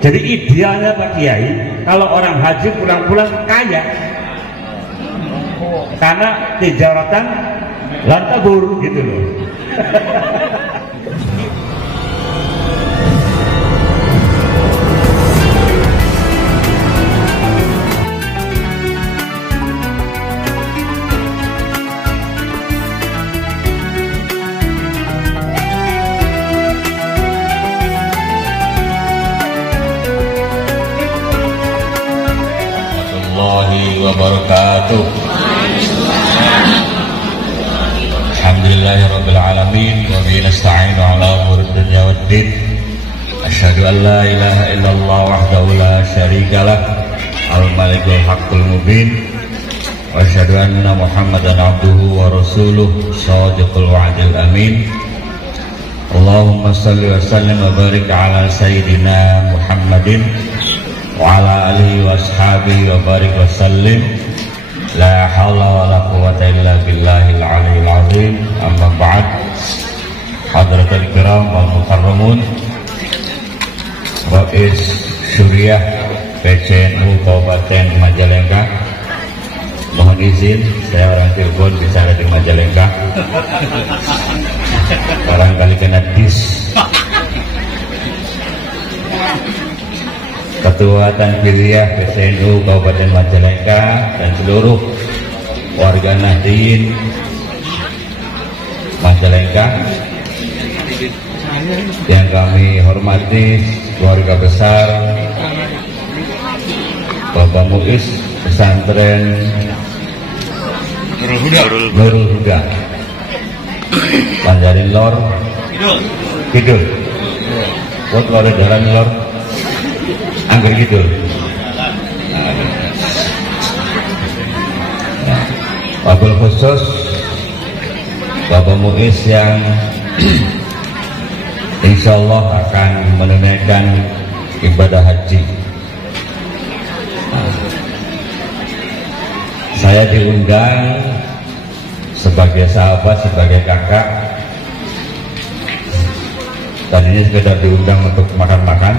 Jadi idealnya Pak Kiai, kalau orang haji pulang-pulang kaya, karena tijaratan lan tabur gitu loh. Wabarakatuh. Alhamdulillahirabbil alamin wa bihi nasta'inu ala umuri dunya waddin. Asyhadu an la ilaha illallah wahdahu la syarikalah al-malikul haqqul mubin wa asyhadu anna Muhammadan abduhu wa rasuluh shadiqul wa'dil amin. Allahumma shalli wa sallim wa barik ala sayyidina Muhammadin wa ala alihi wa ashabihi wa barik wa sallim. La hawla wa la quwwata illa billahil aliyyil azim. Amma ba'd. Hadratul kiram wal mukarramun, Rais Syuriah PCNU Kabupaten Majalengka, mohon izin saya orang Cirebon bicara di Majalengka. Barangkali kena dis. Ketua Tanfidiyah PCNU Kabupaten Majalengka dan seluruh warga Nahdien Majalengka yang kami hormati, keluarga besar Bapak Muiz Pesantren Nurul Huda Panjarin Lor Kidul buat keluarga jalan Lor Angger gitu. Wabil khusus Bapak Muiz yang insya Allah akan menunaikan ibadah haji. Saya diundang sebagai sahabat, sebagai kakak. Tadinya sekedar diundang untuk makan-makan,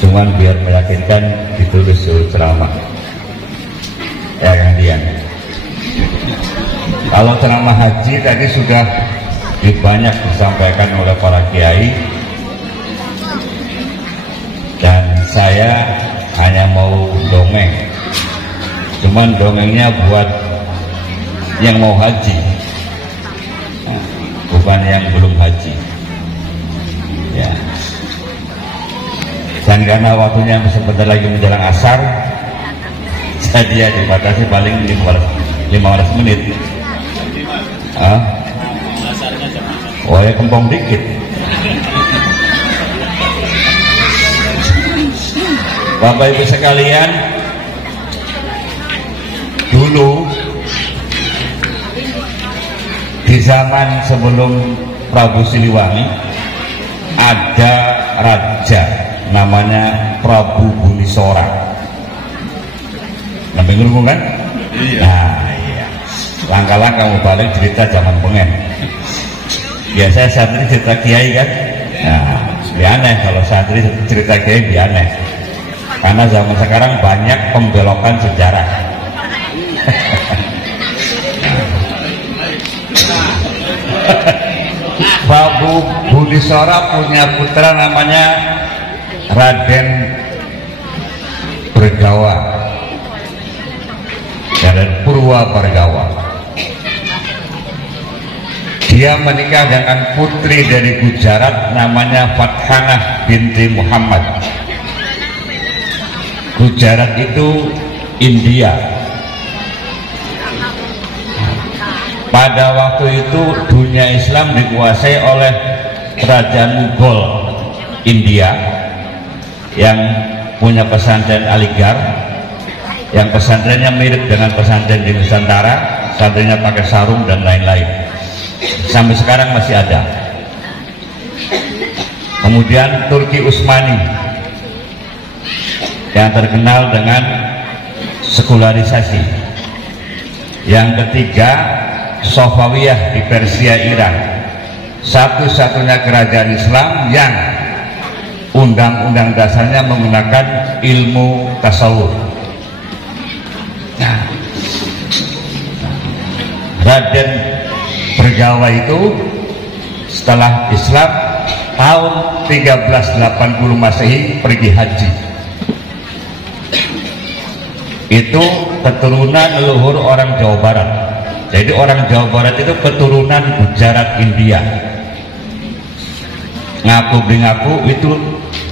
cuman biar meyakinkan ditulis ceramah ya kan Dian. Kalau ceramah haji tadi sudah banyak disampaikan oleh para kiai dan saya hanya mau dongeng, cuman dongengnya buat yang mau haji, bukan yang belum haji ya. Dan karena waktunya sebentar lagi menjelang asar, jadi ya dibatasi paling 15 menit. Oh ya, kempong dikit. Bapak Ibu sekalian, dulu di zaman sebelum Prabu Siliwangi ada raja namanya Prabu Bunisora. Nampak ngurung kan? Iya. Nah, iya. Langkah-langkah mau balik cerita zaman pengen. Biasanya santri cerita kiai kan? Nah, lebih aneh kalau santri cerita kiai lebih aneh. Karena zaman sekarang banyak pembelokan sejarah. Prabu Bunisora punya putra namanya Raden Bergawa, Raden Purwa Bergawa. Dia menikah dengan putri dari Gujarat namanya Fathanah binti Muhammad. Gujarat itu India. Pada waktu itu dunia Islam dikuasai oleh kerajaan Mughal India yang punya pesantren Aligarh, yang pesantrennya mirip dengan pesantren di Nusantara, pesantrennya pakai sarung dan lain-lain. Sampai sekarang masih ada. Kemudian Turki Utsmani yang terkenal dengan sekularisasi. Yang ketiga Safawiyah di Persia, Iran, satu-satunya kerajaan Islam yang undang-undang dasarnya menggunakan ilmu tasawuf. Nah, Raden Bergawa itu setelah Islam tahun 1380 Masehi pergi haji. Itu keturunan leluhur orang Jawa Barat. Jadi orang Jawa Barat itu keturunan Gujarat India. Ngaku itu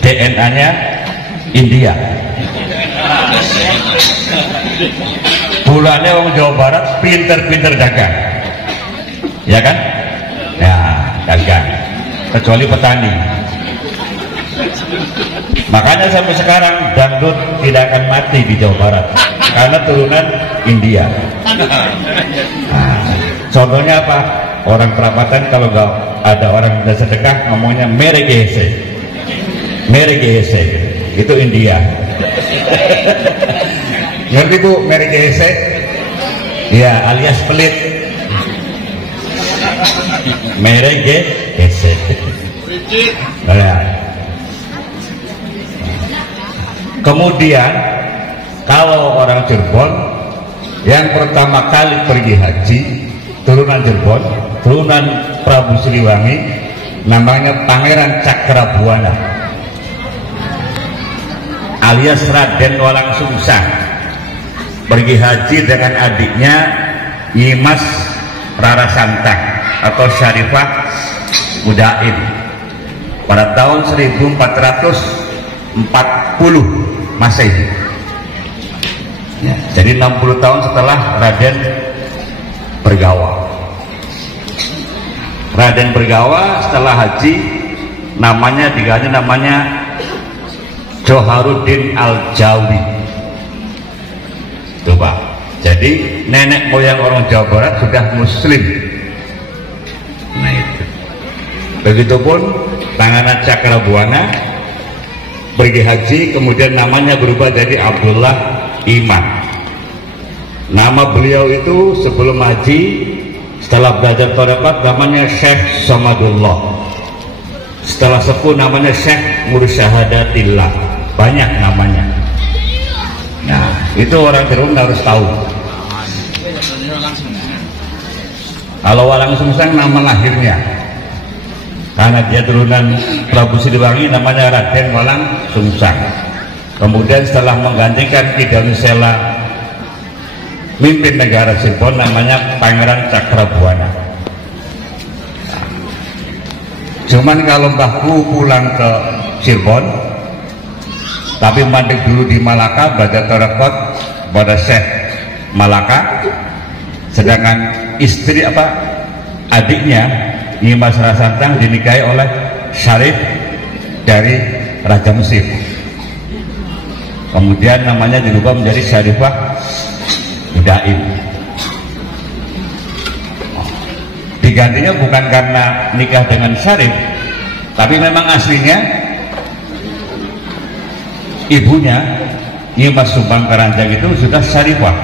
DNA-nya India. Bulannya orang Jawa Barat pinter-pinter dagang, ya kan? Ya, dagang. Kecuali petani. Makanya sampai sekarang dangdut tidak akan mati di Jawa Barat karena turunan India. Nah, contohnya apa? Orang perapatan kalau nggak ada orang yang sedekah ngomongnya meregese, meregese itu India. Ngerti Bu meregese? Ya, alias pelit. Meregese. Nah, kemudian kalau orang Cirebon yang pertama kali pergi haji, turunan Cirebon, turunan Prabu Siliwangi, namanya Pangeran Cakrabuana alias Raden Walang Sungsang, pergi haji dengan adiknya Nyimas Rara Santang atau Syarifah Mudaim pada tahun 1440 Masehi. Ya, jadi 60 tahun setelah Raden Bergawa. Raden Bergawa setelah haji namanya diganti namanya Joharuddin Al-Jawi. Coba. Jadi nenek moyang orang Jawa Barat sudah muslim. Nah itu. Begitupun Pangeran Cakrabuana pergi haji, kemudian namanya berubah jadi Abdullah Iman. Nama beliau itu sebelum haji, setelah belajar tarekat namanya Syekh Samadullah. Setelah sepuh namanya Syekh Mursyahadatillah. Banyak namanya. Nah, itu orang Cirebon harus tahu. Kalau Walang Sungsang nama lahirnya, karena dia turunan Prabu Siliwangi, namanya Raden Walang Sungsang. Kemudian setelah menggantikan Ki Daunusela mimpin negara Cirebon, namanya Pangeran Cakrabuana. Cuman kalau Mbahku pulang ke Cirebon, tapi mandek dulu di Malaka, belajar tarekat pada Syekh Malaka, sedangkan istri adiknya Nyimas Rara Santang dinikahi oleh Syarif dari Raja Mesir. Kemudian namanya dirubah menjadi Syarifah Mudaim. Digantinya bukan karena nikah dengan Syarif, tapi memang aslinya ibunya Nyimas Sumbang Karanjang itu sudah Syarifah.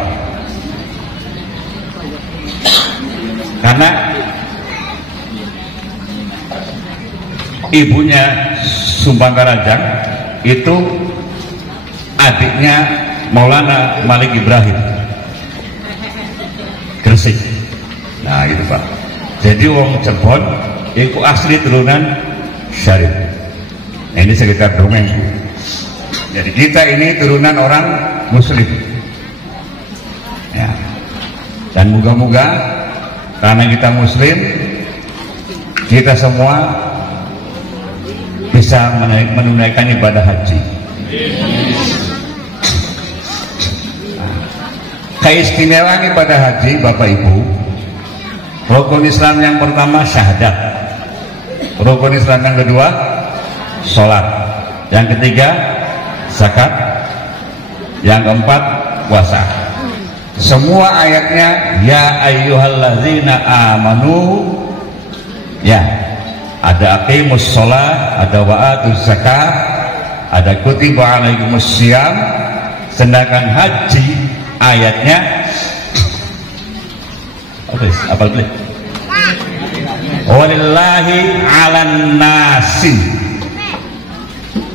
Karena ibunya Sumbang Karanjang itu adiknya Maulana Malik Ibrahim Gresik. Nah itu Pak. Jadi wong Cirebon itu asli turunan Syarif. Nah, ini sekitar dongeng. Jadi kita ini turunan orang Muslim. Ya. Dan moga-moga karena kita Muslim, kita semua bisa menunaikan ibadah haji. Keistimewaan ibadah haji, Bapak Ibu, rukun Islam yang pertama syahadat, rukun Islam yang kedua sholat, yang ketiga zakat, yang keempat puasa. Semua ayatnya ya ayyuhallazina amanu, ya ada aqimus sholat, ada wa'atuz zakat, ada kutiba alaikumus syiyam. Sedangkan haji ayatnya apa boleh? Walillahi 'alan nasi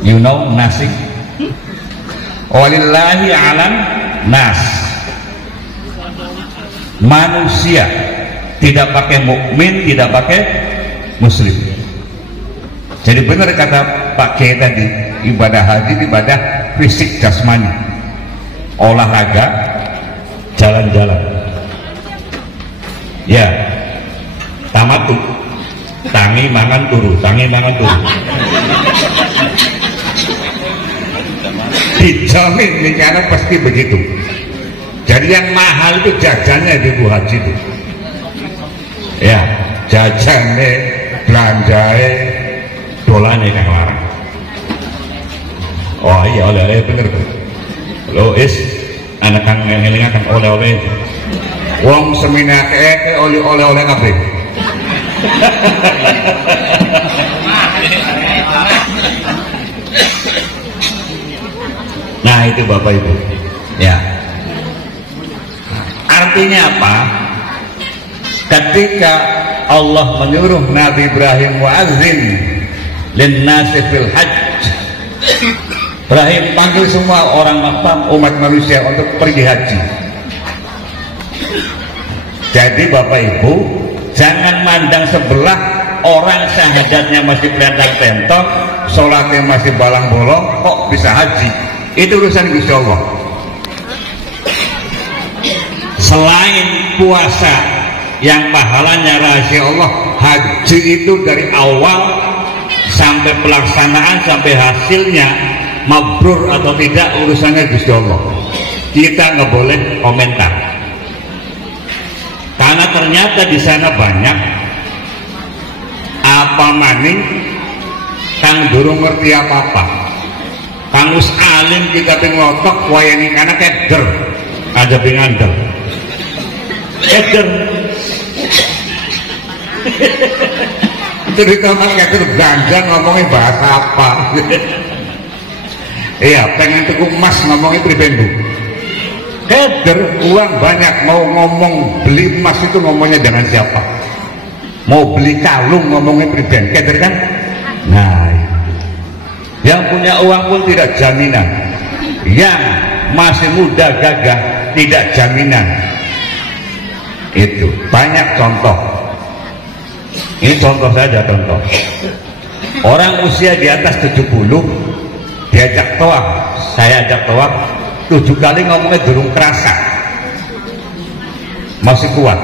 You know nasi? Walillahi alam nas. Manusia tidak pakai mukmin, tidak pakai muslim. Jadi benar kata Pak Kiai tadi, ibadah haji ibadah fisik jasmani, olahraga, jalan-jalan. Ya, tamatu, tangi mangan turu, tangi mangan turu. Dijamin nih karena pasti begitu. Jadi yang mahal itu jajannya di Bu Haji itu. Ya, jajannya, belanjanya, dolanya yang larang. Oh iya, oleh-oleh bener tuh. Lo anak kang ngelingan kan oleh-oleh. Wong semina ke oleh-oleh kabeh. Nah itu Bapak Ibu. Ya. Artinya apa? Ketika Allah menyuruh Nabi Ibrahim wa'adzin linnasi fil hajj, Ibrahim panggil semua orang umat manusia untuk pergi haji. Jadi Bapak Ibu, jangan mandang sebelah orang syahadatnya masih pelentang-pelentong, sholatnya masih balang-bolong, kok bisa haji. Itu urusan Gusti Allah. Selain puasa yang pahalanya rahasia Allah, haji itu dari awal sampai pelaksanaan sampai hasilnya mabrur atau tidak urusannya Gusti Allah. Kita nggak boleh komentar karena ternyata di sana banyak apa maning kang durung ngerti apa-apa, kang us alim kita pengotok wayani karena keder aja pengandel keder cerita tentang keder ganja ngomongnya bahasa apa. Iya, pengen tuku emas ngomongnya pribadi. Keder, uang banyak, mau ngomong beli emas itu ngomongnya dengan siapa? Mau beli kalung ngomongnya pribadi, keder kan? Nah, yang punya uang pun tidak jaminan. Yang masih muda gagah tidak jaminan. Itu banyak contoh. Ini contoh saja contoh. Orang usia di atas 70 diajak tawaf, saya ajak tawaf 7 kali ngomongnya durung kerasa, masih kuat.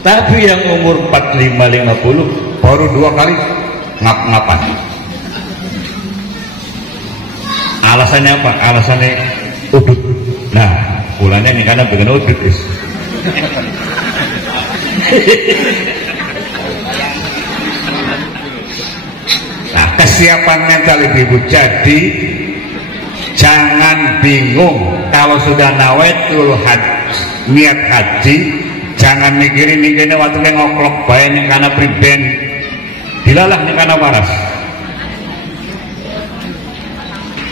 Tapi yang umur 45-50 baru 2 kali ngap-ngapan. Alasannya apa? Alasannya udut. Nah, bulannya ini karena bikin udut is. Nah, kesiapan mental ibu-ibu. Jadi jangan bingung kalau sudah nawaitul niat haji, jangan mikirin ini waktu ngoklok bae ning kana priben. Dilalah ning kana waras.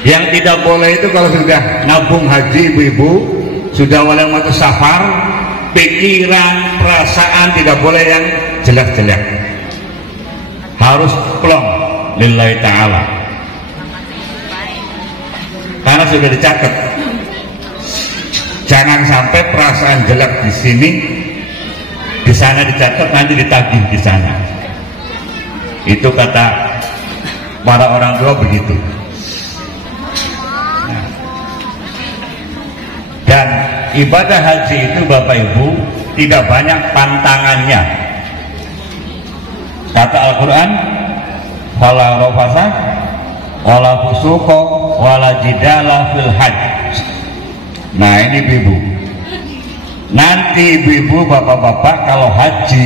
Yang tidak boleh itu kalau sudah nabung haji ibu-ibu, sudah walau waktu safar, pikiran, perasaan tidak boleh yang jelek-jelek. Harus plong lillahi ta'ala. Karena sudah dicatat, jangan sampai perasaan jelek di sini, di sana dicatat, nanti ditagih di sana. Itu kata para orang tua begitu. Nah. Dan ibadah haji itu Bapak Ibu tidak banyak pantangannya. Kata Al-Quran, wala rafasa wala fusuqa wala jidala fil hajj. Nah ini ibu, nanti ibu-ibu bapak-bapak kalau haji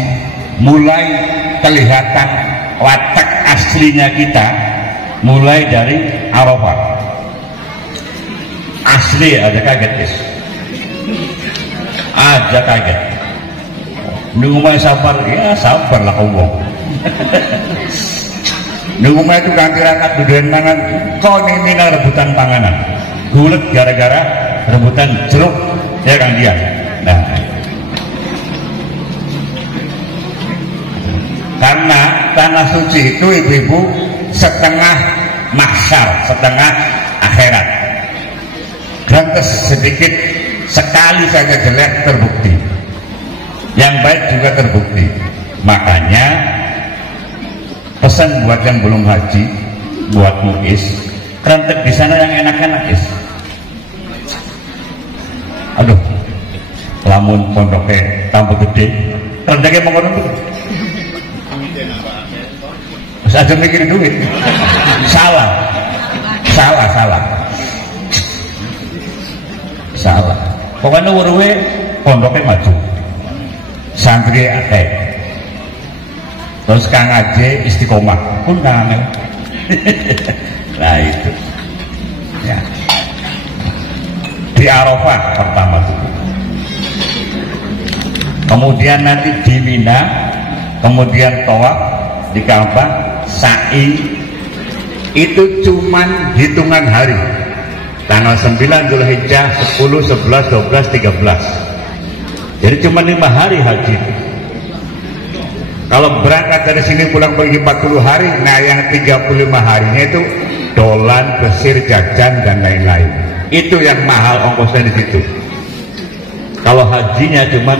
mulai kelihatan watak aslinya kita mulai dari Arafah. Asli aja kaget guys, aja kaget. Nunggu sabar, ya sabar lah Allah. Nunggu itu ganti rangkat duduan mangan, kau nih mina rebutan panganan, gulet gara-gara rebutan jeruk, ya kan dia. Nah, karena tanah suci itu ibu-ibu setengah mahsyar, setengah akhirat. Grantes sedikit sekali saja jelek terbukti, yang baik juga terbukti. Makanya pesan buat yang belum haji, buat Muis, rentek di sana yang enak-enak is. Aduh, lamun pondoknya tambah gede, renteknya mau ngono tuh. Terus aja mikirin duit. Salah. Pokoknya urwe pondoknya maju, santri akeh, terus kang aje istiqomah pun kang amel. Nah itu ya, di Arafah pertama dulu, kemudian nanti di Mina, kemudian tawaf di Ka'bah, sa'i. Itu cuman hitungan hari, tanggal 9 Zulhijjah, 10, 11, 12, 13. Jadi cuma 5 hari haji. Kalau berangkat dari sini pulang pergi 40 hari, nah yang 35 harinya itu dolan, besir, jajan dan lain-lain. Itu yang mahal ongkosnya di situ. Kalau hajinya cuma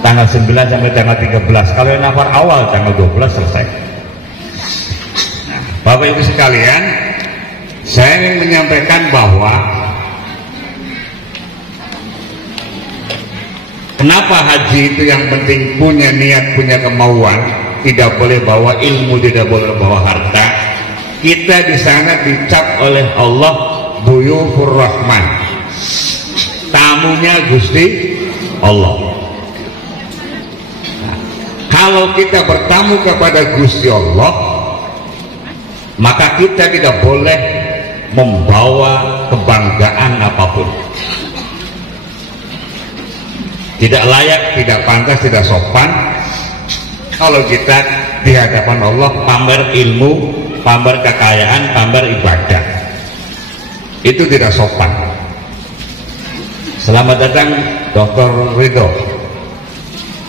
tanggal 9 sampai tanggal 13. Kalau yang nafar awal tanggal 12 selesai. Bapak Ibu sekalian, saya ingin menyampaikan bahwa kenapa haji itu yang penting punya niat, punya kemauan, tidak boleh bawa ilmu, tidak boleh bawa harta. Kita di sana dicap oleh Allah Duyufur Rahman, tamunya Gusti Allah. Nah, kalau kita bertamu kepada Gusti Allah, maka kita tidak boleh membawa kebanggaan apapun. Tidak layak, tidak pantas, tidak sopan kalau kita di hadapan Allah pamer ilmu, pamer kekayaan, pamer ibadah. Itu tidak sopan. Selamat datang Dr. Ridho,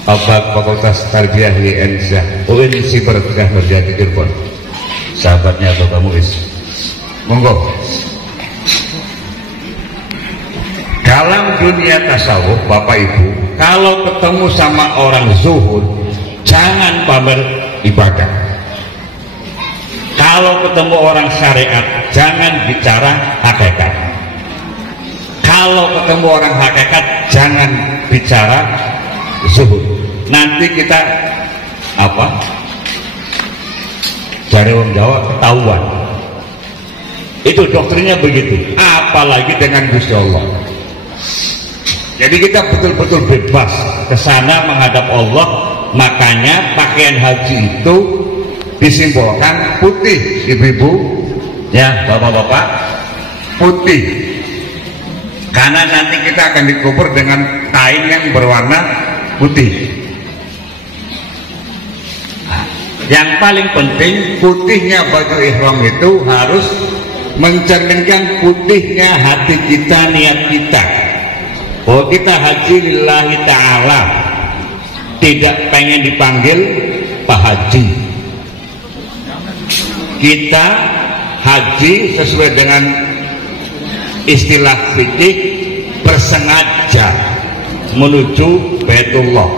Kabak Fakultas Tarbiyah IAIN UIN Siber Tegah Merjati Cirebon. Sahabatnya Bapak Muis, monggo. Dalam dunia tasawuf, Bapak Ibu, kalau ketemu sama orang zuhud, jangan pamer ibadah. Kalau ketemu orang syariat, jangan bicara hakikat. Kalau ketemu orang hakikat, jangan bicara zuhud. Nanti kita dari orang Jawa ketahuan. Itu doktrinnya begitu. Apalagi dengan Gusti Allah. Jadi kita betul-betul bebas ke sana menghadap Allah. Makanya pakaian haji itu disimbolkan putih, ibu-ibu, ya bapak-bapak, putih. Karena nanti kita akan dikubur dengan kain yang berwarna putih. Yang paling penting, putihnya baju ihram itu harus mencerminkan putihnya hati kita, niat kita. Bahwa kita haji lillahi ta'ala, tidak pengen dipanggil Pak Haji. Kita haji sesuai dengan istilah fikih, bersengaja menuju Baitullah.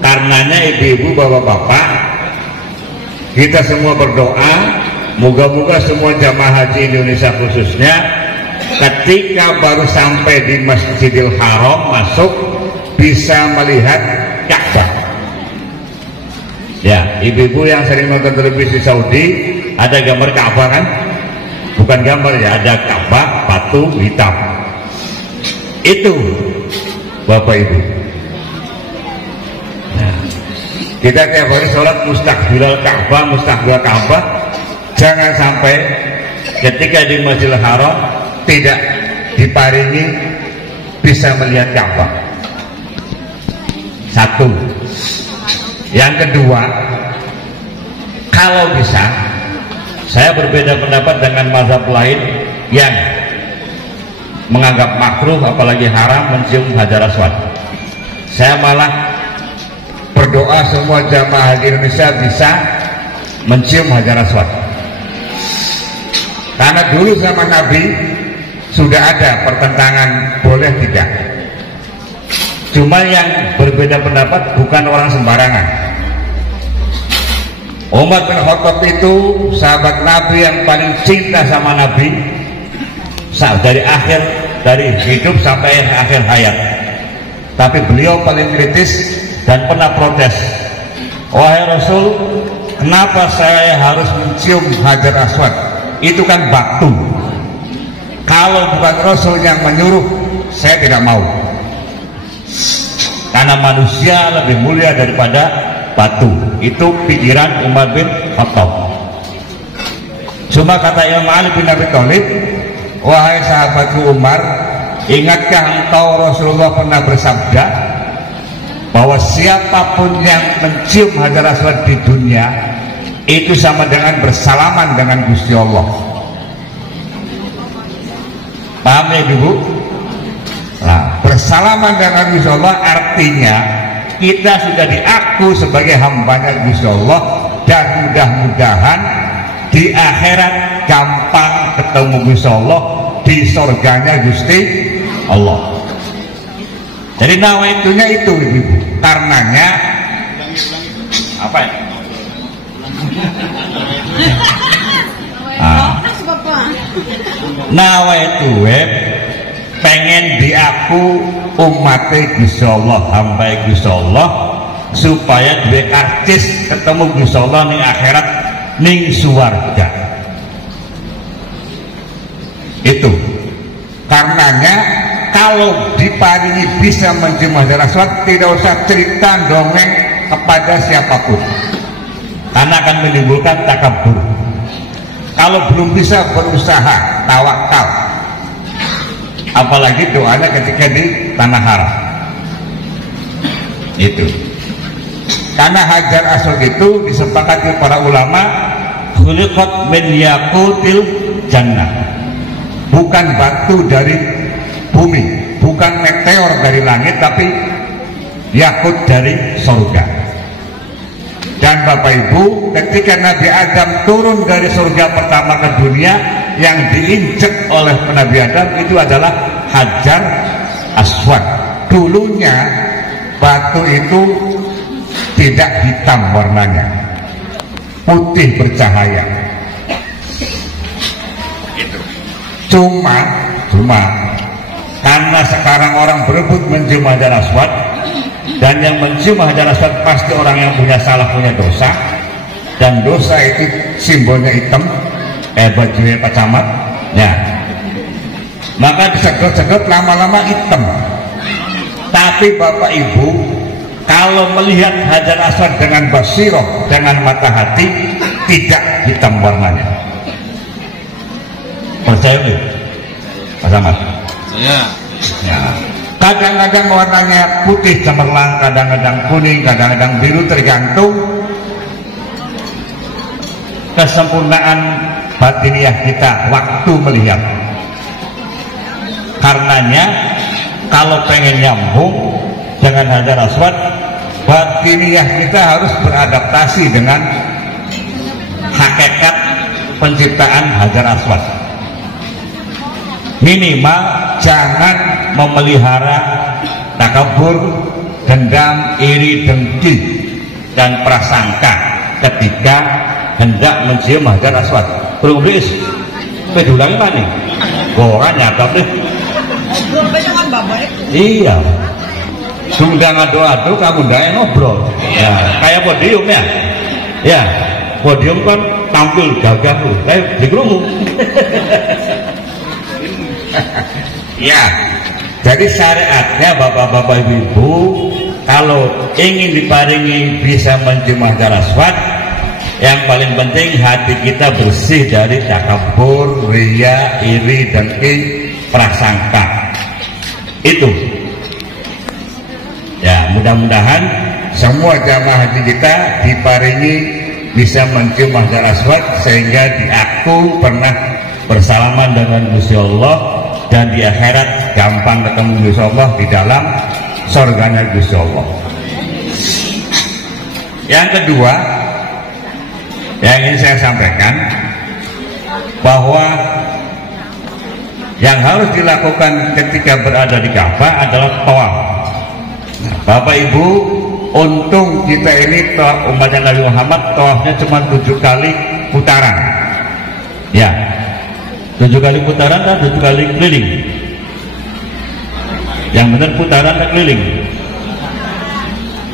Karenanya ibu-ibu, bapak-bapak, kita semua berdoa, moga-moga semua jamaah haji Indonesia khususnya, ketika baru sampai di Masjidil Haram masuk, bisa melihat Ka'bah. Ya, ibu-ibu yang sering nonton televisi Saudi, ada gambar Ka'bah kan? Bukan gambar ya, ada Ka'bah, batu hitam. Itu Bapak Ibu. Kita tiap hari sholat mustaqbilal Ka'bah, jangan sampai ketika di Masjidil Haram tidak diparingi bisa melihat Ka'bah. Satu. Yang kedua, kalau bisa, saya berbeda pendapat dengan mazhab lain yang menganggap makruh apalagi haram mencium Hajar Aswad. Saya malah berdoa semua jamaah haji Indonesia bisa mencium Hajar Aswad. Karena dulu zaman Nabi sudah ada pertentangan boleh tidak. Cuma yang berbeda pendapat bukan orang sembarangan. Umar bin Khattab itu sahabat Nabi yang paling cinta sama Nabi dari hidup sampai akhir hayat. Tapi beliau paling kritis dan pernah protes. Wahai Rasul, kenapa saya harus mencium Hajar Aswad? Itu kan batu. Kalau bukan Rasul yang menyuruh, saya tidak mau. Karena manusia lebih mulia daripada batu. Itu pikiran Umar bin Khattab. Cuma kata Imam Ali bin Abi Thalib, wahai sahabatku Umar, ingatkah engkau Rasulullah pernah bersabda bahwa siapapun yang mencium Hajar Aswad di dunia itu sama dengan bersalaman dengan Gusti Allah. Paham ya Ibu? Nah, bersalaman dengan Gusti Allah artinya kita sudah diaku sebagai hambanya Gusti Allah, dan mudah-mudahan di akhirat gampang ketemu Gusti Allah di surganya Gusti Allah. Jadi nawaitunya itu Ibu. Karenanya apa ya? Nawaitu pengen diaku umatnya Gusti Allah, hamba Gusti Allah, supaya duwe karcis ketemu Gusti Allah ning akhirat ning swarga. Itu karenanya kalau diparingi bisa mencium Hajar Aswad, tidak usah cerita dongeng kepada siapapun, karena akan menimbulkan takabur. Kalau belum bisa berusaha, tawakal. Apalagi doanya ketika di tanah haram. Itu. Karena Hajar Aswad itu disepakati para ulama, khuliqat min yaqutil jannah. Bukan batu dari bumi, bukan meteor dari langit, tapi yakut dari surga. Dan Bapak Ibu, ketika Nabi Adam turun dari surga pertama ke dunia, yang diinjek oleh Nabi Adam itu adalah Hajar Aswad. Dulunya batu itu tidak hitam warnanya, putih bercahaya. Cuma karena sekarang orang berebut mencium Hajar Aswad, dan yang mencium Hajar Aswad pasti orang yang punya salah, punya dosa, dan dosa itu simbolnya hitam, bajunya kecamat, ya. Maka disegel-segel lama-lama hitam. Tapi Bapak Ibu, kalau melihat Hajar Aswad dengan basiroh, dengan mata hati, tidak hitam warnanya. Percaya nggak, Mas Ahmad? Ya. Kadang-kadang warnanya putih cemerlang, kadang-kadang kuning, kadang-kadang biru, tergantung kesempurnaan batiniah kita waktu melihat. Karenanya kalau pengen nyambung dengan Hajar Aswad, batiniah kita harus beradaptasi dengan hakikat penciptaan Hajar Aswad. Minimal jangan memelihara takabur, dendam, iri, dengki, dan prasangka ketika hendak mencium Hajar Aswad. Belum bis, pedulangnya mana? Goran nyatap deh. Iya. Sudah ngadu-adu, kamu ndaknya ngobrol. Ya, kayak podium ya. Ya, podium kan tampil gagah lu. Dikerungu. Ya, jadi syariatnya Bapak-bapak Ibu, kalau ingin diparingi bisa mencium Hajar Aswad, yang paling penting hati kita bersih dari takabur, riya, iri, dengki, prasangka. Itu. Ya, mudah-mudahan semua jamaah haji kita diparingi bisa mencium Hajar Aswad sehingga diaku pernah bersalaman dengan Gusti Allah, dan di akhirat gampang ketemu Gusti Allah di dalam surganya Gusti Allah. Yang kedua yang ingin saya sampaikan, bahwa Yang harus dilakukan ketika berada di Ka'bah adalah tawaf. Nah, Bapak Ibu, untung kita ini umatnya Nabi Muhammad tawafnya cuma 7 kali putaran. Ya, 7 kali putaran atau 7 kali keliling? Yang benar putaran atau keliling?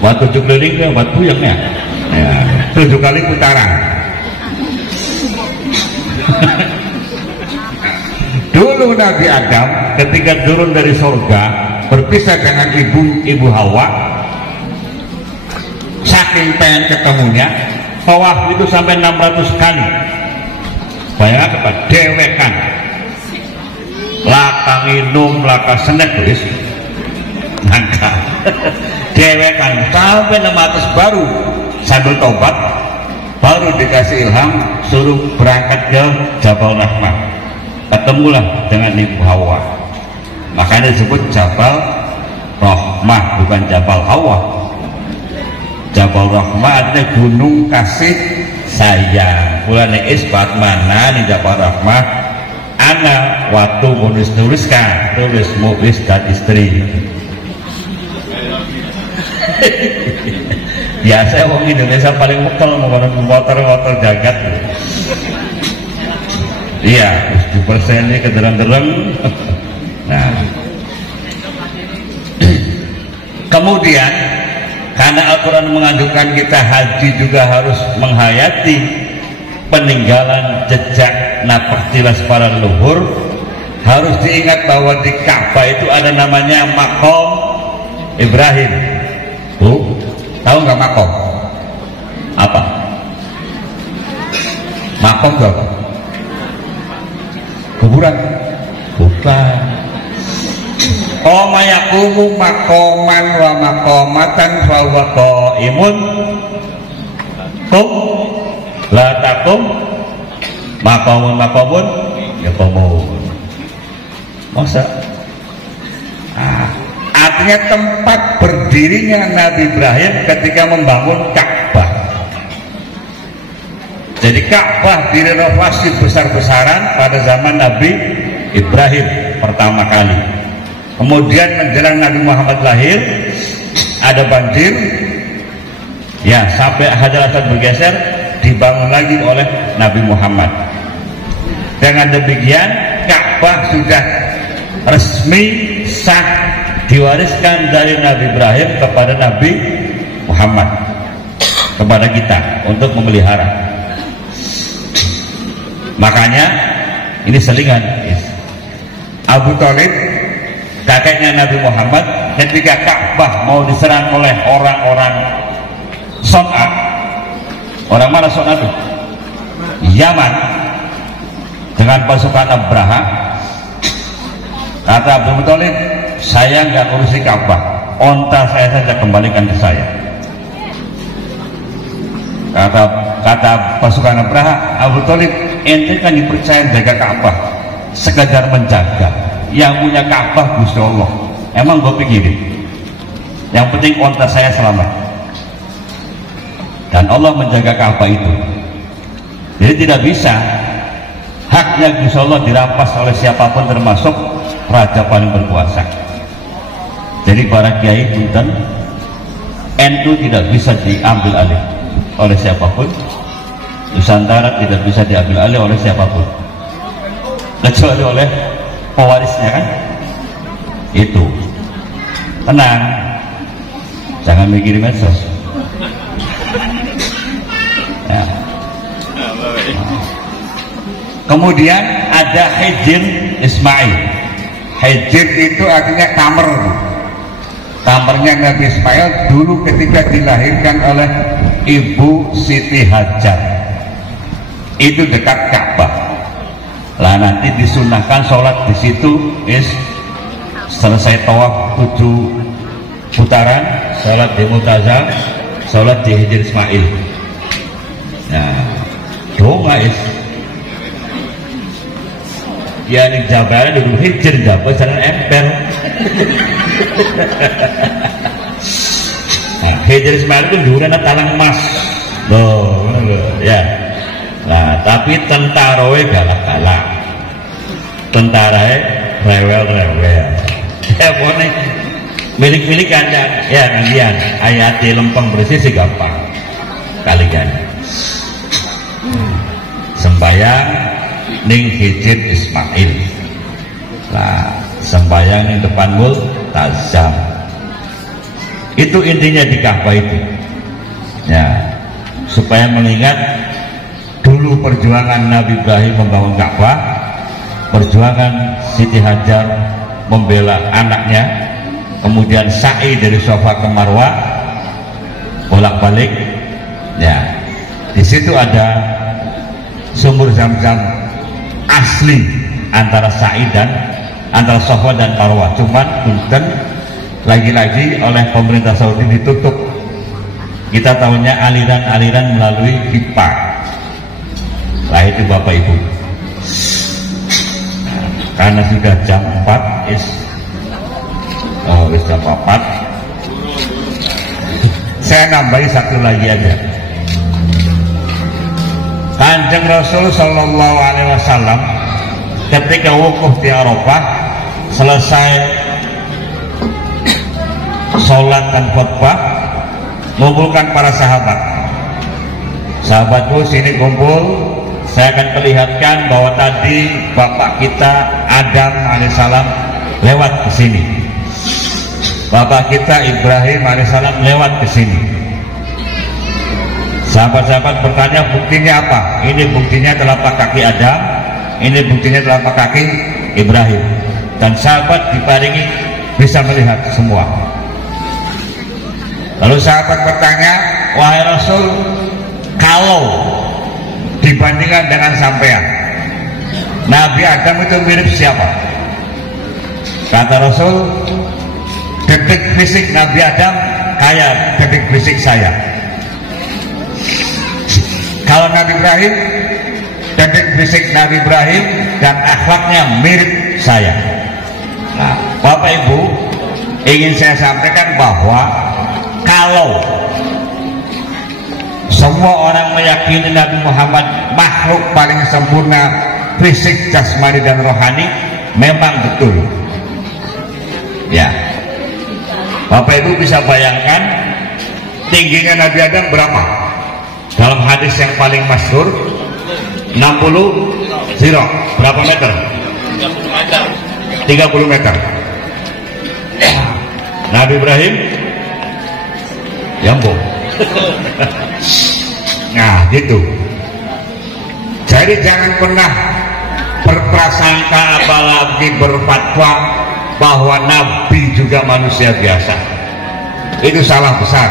Buat 7 keliling ya, buat puyengnya. Ya, 7 kali putaran. Dulu Nabi Adam ketika turun dari surga berpisah dengan ibu Hawa, saking pengen ketemunya tawaf itu sampai 600 kali. Bayangkan apa? Dewekan, laka minum, laka senek tulis nangka dewekan sampai 600 baru sambil tobat, baru dikasih ilham suruh berangkat ke Jabal Rahmah. Ketemulah dengan ibu Hawa, makanya disebut Jabal Rahmah, bukan Jabal Hawa. Jabal Rahmah artinya gunung kasih sayang. Mulane isbat mana nih Jabal Rahmah? Anak waktu nulis-nuliskan, tulis mu'is dan istri. Biasa orang Indonesia paling bekal motor jagat. Iya, 7% ini kedereng-dereng. Nah, kemudian karena Al-Quran menganjurkan kita haji juga harus menghayati peninggalan jejak napak tilas para leluhur. Harus diingat bahwa di Ka'bah itu ada namanya Maqam Ibrahim. Tuh, tahu nggak Maqam? Apa? Maqam berapa? Kuburan? Bukan. Qoma yaqumu maqaman wa maqamatan fa huwa qaimun. Qum la taqum maqamun yaqumun. Masa? Artinya tempat berdirinya Nabi Ibrahim ketika membangun Ka'bah. Jadi Ka'bah direnovasi besar-besaran pada zaman Nabi Ibrahim pertama kali. Kemudian menjelang Nabi Muhammad lahir ada banjir, ya sampai Hajar Aswad bergeser, dibangun lagi oleh Nabi Muhammad. Dengan demikian Ka'bah sudah resmi sah diwariskan dari Nabi Ibrahim kepada Nabi Muhammad, kepada kita untuk memelihara. Makanya ini selingan Abu Thalib, kakeknya Nabi Muhammad, ketika Ka'bah mau diserang oleh orang-orang Son'a. Orang mana Son'a itu? Yaman, dengan pasukan Abraha. Kata Abu Thalib, saya nggak urusi Ka'bah, onta saya saja kembalikan ke saya. Kata pasukan Abraha, Abu Thalib, ente kan dipercaya jaga Ka'bah, sekedar menjaga. Yang punya Ka'bah Gusti Allah. Emang gue pikirin, yang penting onta saya selamat. Dan Allah menjaga Ka'bah itu. Jadi tidak bisa haknya Gusti Allah dirampas oleh siapapun, termasuk raja paling berkuasa. Jadi para kiai dan NU tidak bisa diambil alih oleh siapapun. Nusantara tidak bisa diambil alih oleh siapapun, kecuali oleh pewarisnya, kan? Itu tenang, jangan mikir medsos. Ya. Kemudian ada Hijr Ismail. Hijr itu artinya kamar. Kamarnya Nabi Ismail dulu ketika dilahirkan oleh Ibu Siti Hajar. Itu dekat Ka'bah. Lah nanti disunahkan sholat di situ, selesai tawaf 7 putaran, sholat di Mu'tazam, sholat di Hijr Ismail. Nah, doa ya ini jabaran dulu Hijr, jabal jalan emper. Nah, Hijr Ismail itu dulu ada talang emas. Loh, ya. Nah, tapi tentarowe galak-galak. tentara rewel-rewel. Pokoknya milik-milik aja ya kalian ayat lempeng bersih sih gampang kalian. Sembayang ning hijit Ismail. Nah, sembayang ning depan multazam. Itu intinya di Ka'bah itu. Ya, supaya mengingat dulu perjuangan Nabi Ibrahim membangun Ka'bah, perjuangan Siti Hajar membela anaknya, kemudian sa'i dari Safa ke Marwah bolak-balik. Ya, di situ ada sumur Zam-Zam asli antara sa'i dan antara Safa dan Marwah. Cuman punten lagi-lagi oleh pemerintah Saudi ditutup. Kita tahunya aliran-aliran melalui pipa. Lah itu Bapak Ibu. Karena sudah jam 4 jam 4. Saya nambahi satu lagi aja. Kanjeng Rasul Sallallahu Alaihi Wasallam ketika wukuf di Arafah selesai sholat dan khutbah mengumpulkan para sahabat. Sahabatku sini kumpul. Saya akan perlihatkan bahwa tadi bapak kita Adam alaihissalam lewat ke sini. Bapak kita Ibrahim alaihissalam lewat ke sini. Sahabat-sahabat bertanya buktinya apa? Ini buktinya telapak kaki Adam, ini buktinya telapak kaki Ibrahim. Dan sahabat diparingi bisa melihat semua. Lalu sahabat bertanya, wahai Rasul, kalau dibandingkan dengan sampean, Nabi Adam itu mirip siapa? Kata Rasul, detik fisik Nabi Adam kayak detik fisik saya. Kalau Nabi Ibrahim, detik fisik Nabi Ibrahim dan akhlaknya mirip saya. Nah, Bapak Ibu, ingin saya sampaikan bahwa kalau semua orang meyakini Nabi Muhammad makhluk paling sempurna fisik, jasmani dan rohani, memang betul. Ya, Bapak Ibu bisa bayangkan tingginya Nabi Adam berapa? Dalam hadis yang paling masyhur 60 zero, berapa meter? 30 meter. Nabi Ibrahim Yambo. Nah gitu. Jadi jangan pernah berprasangka apalagi berfatwa bahwa Nabi juga manusia biasa. Itu salah besar.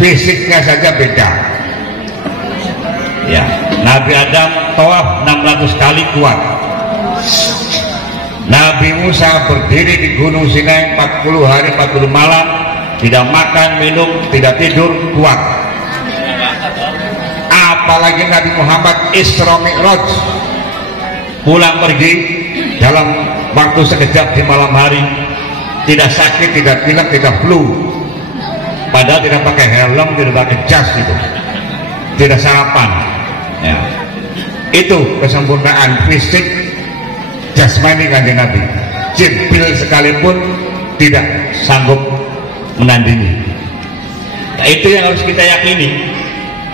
Fisiknya saja beda. Ya, Nabi Adam tawaf 600 kali kuat. Nabi Musa berdiri di Gunung Sinai 40 hari 40 malam, tidak makan, minum, tidak tidur, kuat. Apalagi Nabi Muhammad Isra Mi'raj, pulang pergi dalam waktu sekejap di malam hari, tidak sakit, tidak pilek, tidak flu, padahal tidak pakai helm, tidak pakai jas, itu tidak sarapan. Ya. Itu kesempurnaan fisik jasmani kanjeng Nabi. Jibril sekalipun tidak sanggup menandingi. Nah, itu yang harus kita yakini.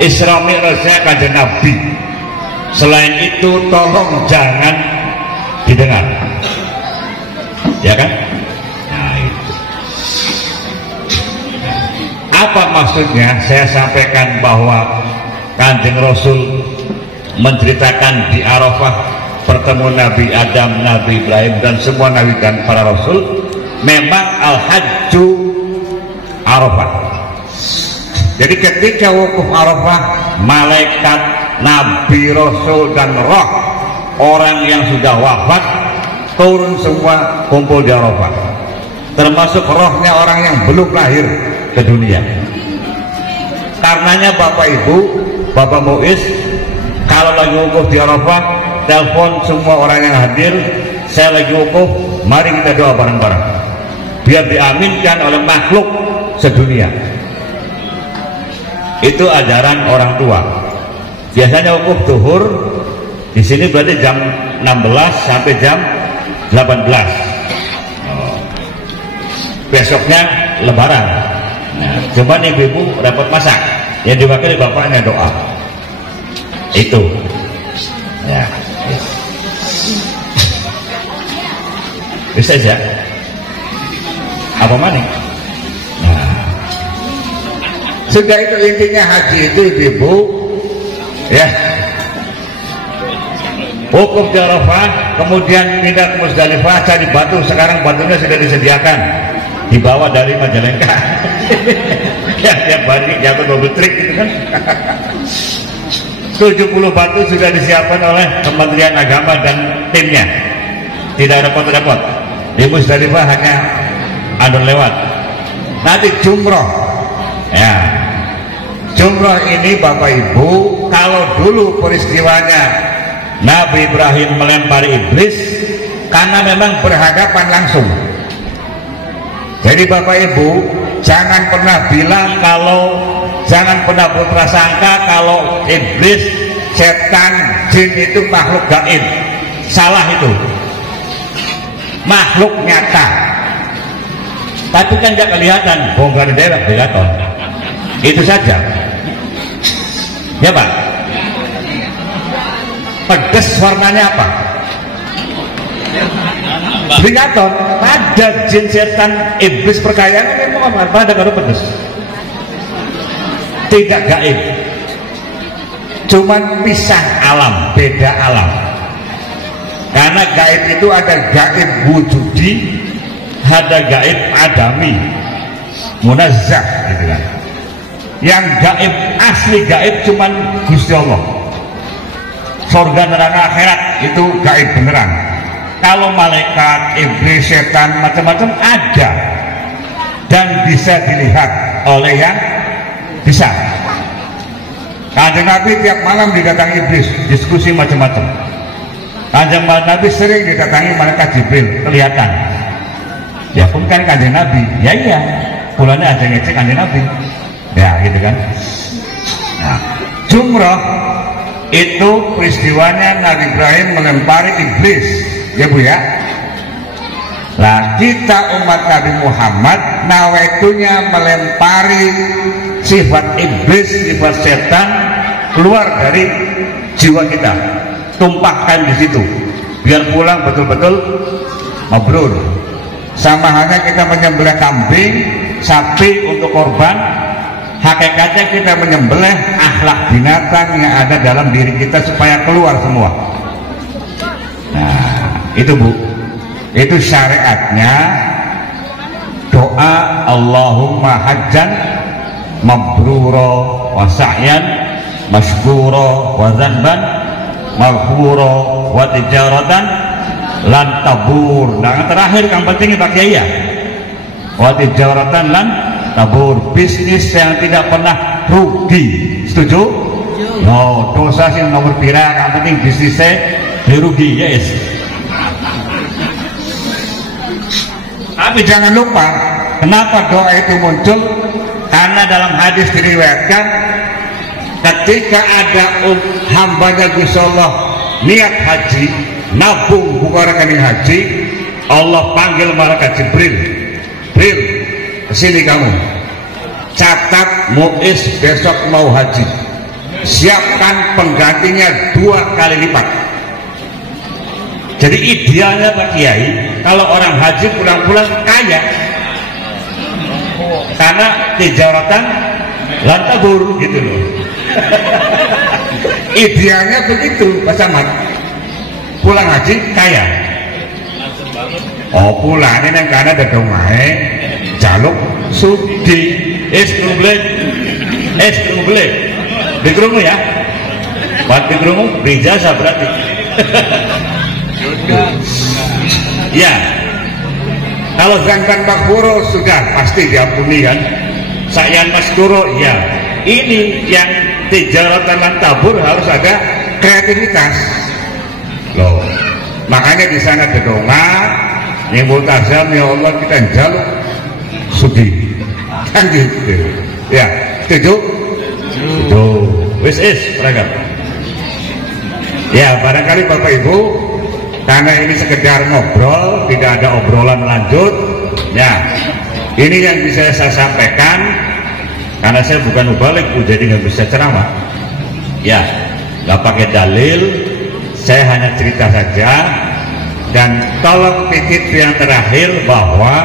Isra Mi'rajnya kanjeng Nabi. Selain itu tolong jangan didengar, ya kan? Nah itu. Apa maksudnya? Saya sampaikan bahwa kanjeng Rasul menceritakan di Arafah pertemuan Nabi Adam, Nabi Ibrahim dan semua Nabi dan para Rasul. Memang Al-Hajju Arafah. Jadi ketika wukuf Arafah, malaikat, Nabi, Rasul dan roh orang yang sudah wafat turun semua kumpul di Arafah, termasuk rohnya orang yang belum lahir ke dunia. Karenanya Bapak Ibu, Bapak Muiz, kalau lagi wukuf di Arafah, telepon semua orang yang hadir, saya lagi wukuf, mari kita doa bareng-bareng biar diaminkan oleh makhluk sedunia. Itu ajaran orang tua. Biasanya wukuf zuhur, di sini berarti jam 16 sampai jam 18. Besoknya lebaran. Nah, cuman ibu-ibu repot masak, yang diwakili bapaknya doa. Itu ya, bisa aja apa maning. Nah, sudah itu intinya haji itu ibu-ibu ya, wukuf di Arafah, kemudian pindah ke Musdalifah, cari batu. Sekarang batunya sudah disediakan, dibawa dari Majalengka. Ya tiap hari jatuh double trick gitu kan. 70 batu sudah disiapkan oleh Kementerian Agama dan timnya, tidak repot-repot. Di Musdalifah hanya adon lewat. Nanti jumroh ya, jumroh ini Bapak Ibu, kalau dulu peristiwanya Nabi Ibrahim melempari iblis karena memang berhadapan langsung. Jadi Bapak Ibu jangan pernah bilang jangan pernah berprasangka kalau iblis, setan, jin itu makhluk gaib. Salah itu. Makhluk nyata. Tapi kan nggak kelihatan, bongkar daerah kelihatan. Itu saja. Ya Pak. Pedes warnanya apa? Kelihatan. Ada jin, setan, iblis perkayaan memang apa? Ada kalau pedes. Tidak gaib, cuman pisah alam, beda alam. Karena gaib itu ada gaib wujudi, ada gaib adami, munazzah gitu kan. Yang gaib asli gaib cuman Gusti Allah. Surga neraka akhirat itu gaib beneran. Kalau malaikat, iblis, setan macam-macam ada dan bisa dilihat oleh yang bisa. Kanjeng Nabi tiap malam didatangi iblis, diskusi macam-macam. Kanjeng Nabi sering didatangi malaikat Jibril, kelihatan. Ya pun kan Kanjeng Nabi, ya iya, pulangnya aja ngecek Kanjeng Nabi. Ya gitu kan. Nah, jumrah itu peristiwanya Nabi Ibrahim melempari iblis, ya Bu ya. Nah, kita umat Nabi Muhammad nawaitunya melempari sifat iblis, sifat setan keluar dari jiwa kita, tumpahkan di situ, biar pulang betul-betul mabrur. Sama halnya kita menyembelih kambing, sapi untuk korban, hakikatnya kita menyembelih akhlak binatang yang ada dalam diri kita supaya keluar semua. Nah, itu Bu. Itu syariatnya doa Allahumma hajjan mabrura wa sa'yan mashkura wa zanban maghfura wa tijaratan lan tabur. Nah, terakhir yang penting Pak Kiai ya, wa tijaratan lan tabur, bisnis yang tidak pernah rugi. Setuju? No, dosa sih nomor pira, yang penting bisnisnya dirugi, yes. Tapi jangan lupa, kenapa doa itu muncul? Karena dalam hadis diriwayatkan, ketika ada hambanya Gusti Allah niat haji, nabung bukan rekening haji, Allah panggil malaikat Jibril, Jibril, kesini kamu, catat Muiz besok mau haji, siapkan penggantinya 2 kali lipat. Jadi idealnya Pak Kiai, kalau orang haji pulang-pulang kaya, karena tijaratan lan tabur gitu loh. Idealnya begitu Pak Samad, pulang haji kaya. Oh pulang ini karena ada domae jaluk sudi es dikerungu ya, buat dikerungu bijasa berarti. Ya, kalau zanban makfuro sudah pasti diampuni kan. Sa'yan maskuro ya. Ini yang tijaratan lan tabur harus ada kreativitas. Loh, makanya di sana ada doa, nyebut azam ya Allah kita jaluk sudi. Kan gitu. Ya, setuju? Tuh, wis peragam. Ya, barangkali Bapak Ibu karena ini sekedar ngobrol, tidak ada obrolan lanjut. Ya, ini yang bisa saya sampaikan, karena saya bukan mubalik, jadi nggak bisa ceramah. Ya, nggak pakai dalil, saya hanya cerita saja. Dan tolong titip yang terakhir bahwa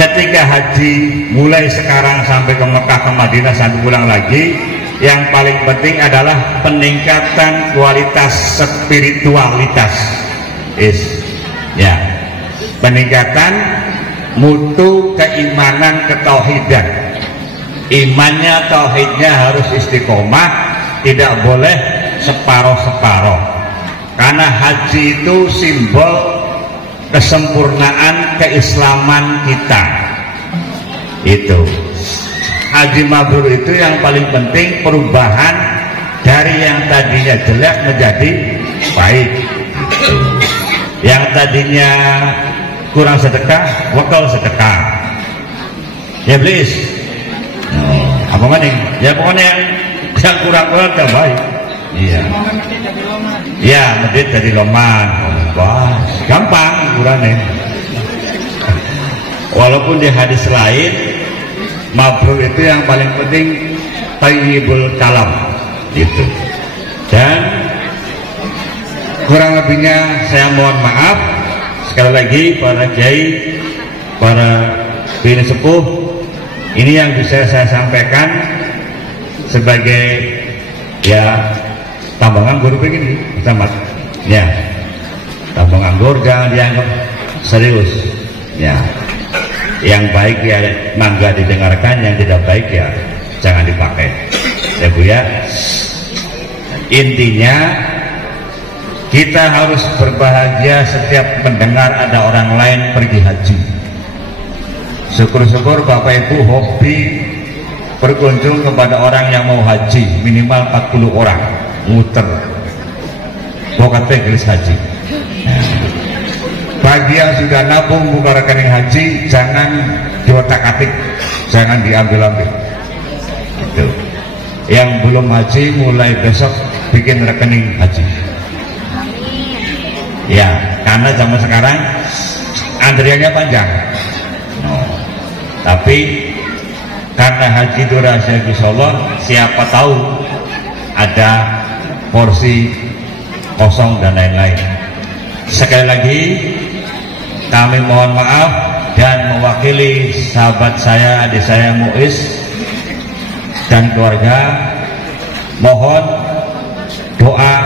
ketika haji mulai sekarang sampai ke Mekah, ke Madinah, sampai pulang lagi, yang paling penting adalah peningkatan kualitas spiritualitas. Ya, peningkatan mutu keimanan, ketauhidan. Imannya, tauhidnya harus istiqomah, tidak boleh separoh-separoh. Karena haji itu simbol kesempurnaan keislaman kita. Itu haji mabrur itu yang paling penting, perubahan dari yang tadinya jelek menjadi baik. Yang tadinya kurang sedekah, wakal sedekah. Ya please, apa maning? Ya pokoknya yang kurang-kurang gak baik. Iya. Ya, medit dari loman. Wah, gampang ukurannya. Walaupun di hadis lain, mabrur itu yang paling penting thayyibul kalam, gitu. Dan kurang lebihnya saya mohon maaf. Sekali lagi para kiai, para bini sepuh, ini yang bisa saya sampaikan sebagai ya tambang anggur begini, Camat. Ya, tambang anggur jangan dianggap serius. Ya, yang baik ya mangga didengarkan, yang tidak baik ya jangan dipakai. Ya Bu ya. Intinya kita harus berbahagia setiap mendengar ada orang lain pergi haji. Syukur-syukur Bapak Ibu hobi berkunjung kepada orang yang mau haji, minimal 40 orang muter pokoknya gelis haji. Bagi yang sudah nabung buka rekening haji, jangan diotak-atik, jangan diambil-ambil. Itu. Yang belum haji mulai besok bikin rekening haji. Ya, karena zaman sekarang antriannya panjang. Tapi karena haji itu rahasia Gusti Allah, siapa tahu ada porsi kosong dan lain-lain. Sekali lagi kami mohon maaf dan mewakili sahabat saya, adik saya Muiz dan keluarga, mohon doa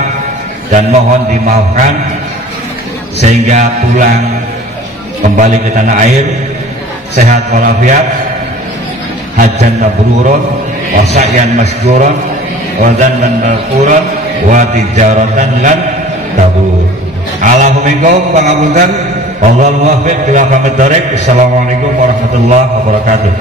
dan mohon dimaafkan sehingga pulang kembali ke tanah air sehat walafiat, hajan mabrurun wa sa'yan masjuron wa dzanban maghfuron wa tijaratan lan tabur. Alhamdulillah pangapunten. Wallahul muwaffiq ila aqwamit thoriq. Assalamualaikum warahmatullahi wabarakatuh.